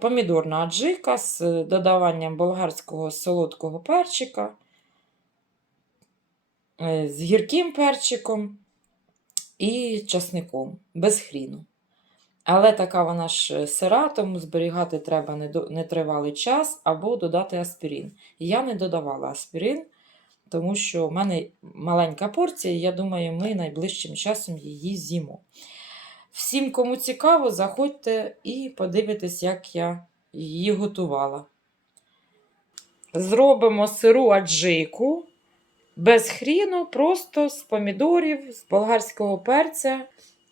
Помідорна аджика з додаванням болгарського солодкого перчика, е, з гірким перчиком і часником, без хріну. Але така вона ж сира, тому зберігати треба нетривалий час або додати аспірин. Я не додавала аспірин, тому що в мене маленька порція, і я думаю, ми найближчим часом її з'їмо. Всім, кому цікаво, заходьте і подивитесь, як я її готувала. Зробимо сиру аджику без хріну, просто з помідорів, з болгарського перця,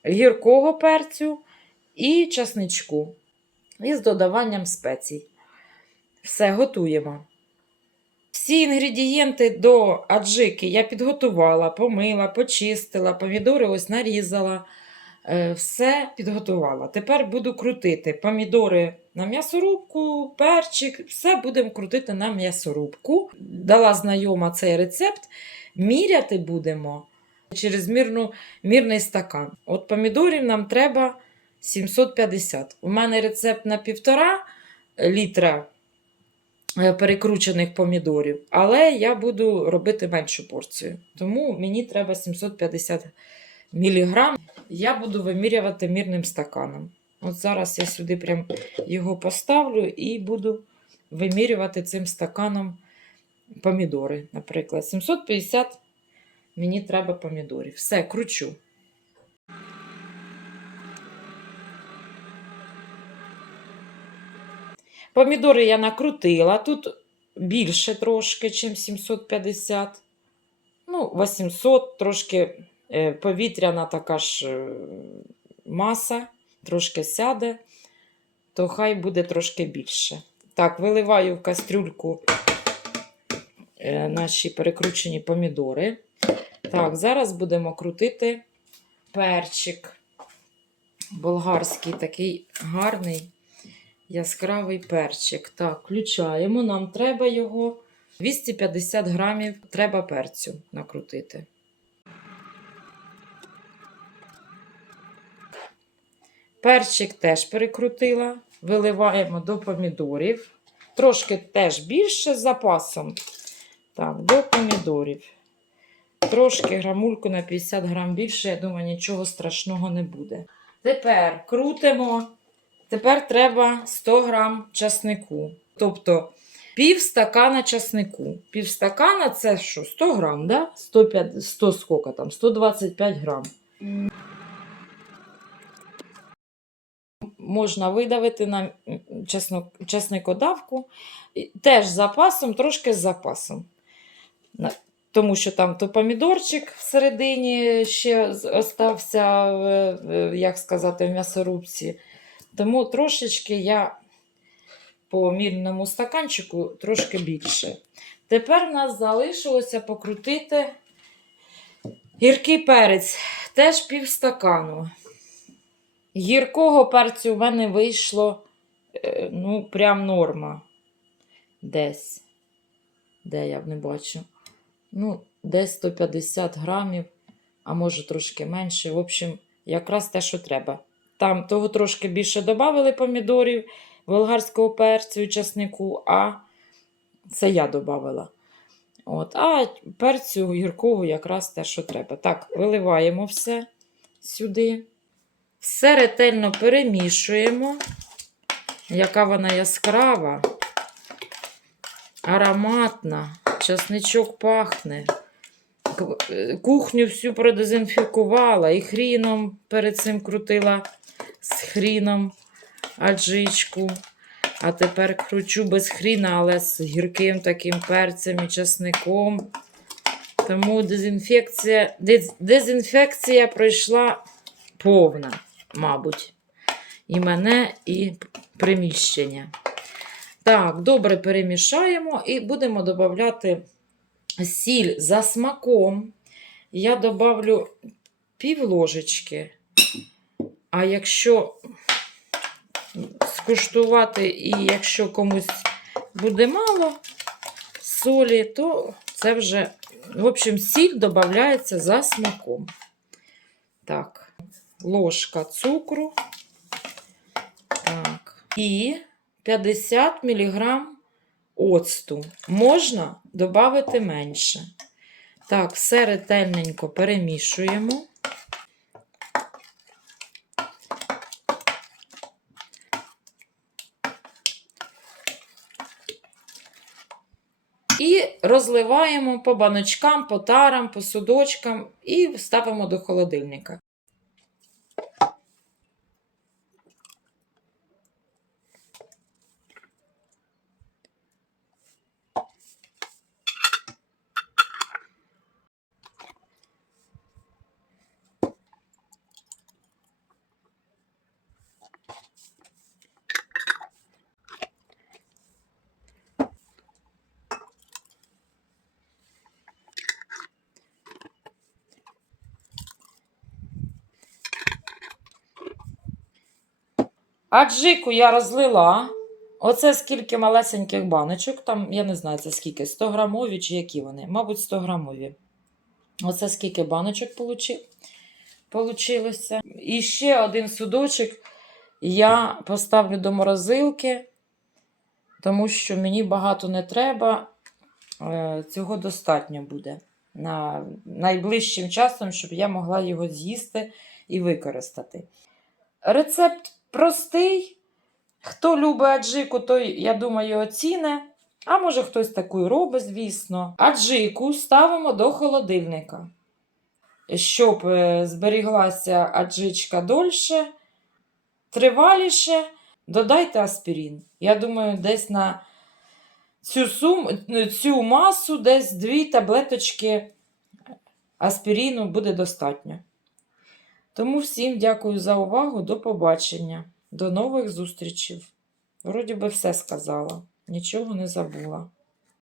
гіркого перцю і часничку. І з додаванням спецій. Все готуємо. Всі інгредієнти до аджики я підготувала, помила, почистила, помідори ось нарізала. Е, Все підготувала. Тепер буду крутити помідори на м'ясорубку, перчик, все будемо крутити на м'ясорубку. Дала знайома цей рецепт. Міряти будемо через мірну, мірний стакан. От помідорів нам треба 750. У мене рецепт на півтора літра е, перекручених помідорів, але я буду робити меншу порцію. Тому мені треба 750 мг. Я буду вимірювати мірним стаканом. От зараз я сюди прям його поставлю і буду вимірювати цим стаканом помідори, наприклад. 750 мені треба помідорів. Все, кручу. Помідори я накрутила. Тут більше трошки, ніж 750. Ну, 800, трошки повітряна така ж е, маса, трошки сяде, то хай буде трошки більше. Так, виливаю в кастрюльку е, наші перекручені помідори. Так, зараз будемо крутити перчик. Болгарський такий гарний яскравий перчик. Так, включаємо. Нам треба його 250 грамів треба перцю накрутити. Перчик теж перекрутила. Виливаємо до помідорів. Трошки теж більше з запасом. Так, до помідорів. Трошки грамульку на 50 грам більше, я думаю, нічого страшного не буде. Тепер крутимо. Тепер треба 100 грам часнику. Тобто пів стакана часнику. Пів стакана це що? 100 грам, да? 105, 100 скільки там? 125 грам. Можна видавити на чесно, чесникодавку. Теж з запасом, трошки з запасом. Тому що там то помідорчик всередині ще остався, як сказати, в м'ясорубці. Тому трошечки я по мірному стаканчику трошки більше. Тепер в нас залишилося покрутити гіркий перець, теж пів стакану. Гіркого перцю в мене вийшло е, ну, прям норма. Десь. Де я не бачу. Ну, десь 150 грамів, а може трошки менше. В общем, якраз те, що треба. Там того трошки більше додали помідорів, болгарського перцю і часнику, а це я додавала. От, а перцю гіркого якраз те, що треба. Так, виливаємо все сюди. Все ретельно перемішуємо. Яка вона яскрава, ароматна, часничок пахне. Е, Кухню всю продезінфікувала і хріном перед цим крутила з хріном аджичку. А тепер кручу без хріна, але з гірким таким перцем і часником. Тому дезінфекція, дез- дезінфекція пройшла повна, мабуть. І мене, і приміщення. Так, добре перемішаємо і будемо додати сіль за смаком. Я добавлю пів ложечки. А якщо скуштувати, і якщо комусь буде мало солі, то це вже, в общем, сіль додається за смаком. Так, ложка цукру. Так. І 50 мг оцту. Можна додати менше. Так, все ретельненько перемішуємо. І розливаємо по баночкам, по тарам, по судочкам і ставимо до холодильника. Аджику я розлила. Оце скільки малесеньких баночок, там, я не знаю, це скільки, 100 грамові чи які вони? Мабуть, 100 грамові. Оце скільки баночок получи... І ще один судочок я поставлю до морозилки, тому що мені багато не треба. Е, Цього достатньо буде на найближчим часом, щоб я могла його з'їсти і використати. Рецепт простий. Хто любить аджику, той, я думаю, оціне. А може хтось таку робить, звісно. Аджику ставимо до холодильника. Щоб е, зберіглася аджичка дольше, триваліше, додайте аспірин. Я думаю, десь на цю, сум, цю масу десь дві таблеточки аспірину буде достатньо. Тому всім дякую за увагу. До побачення. До нових зустрічей. Вроді би все сказала, нічого не забула.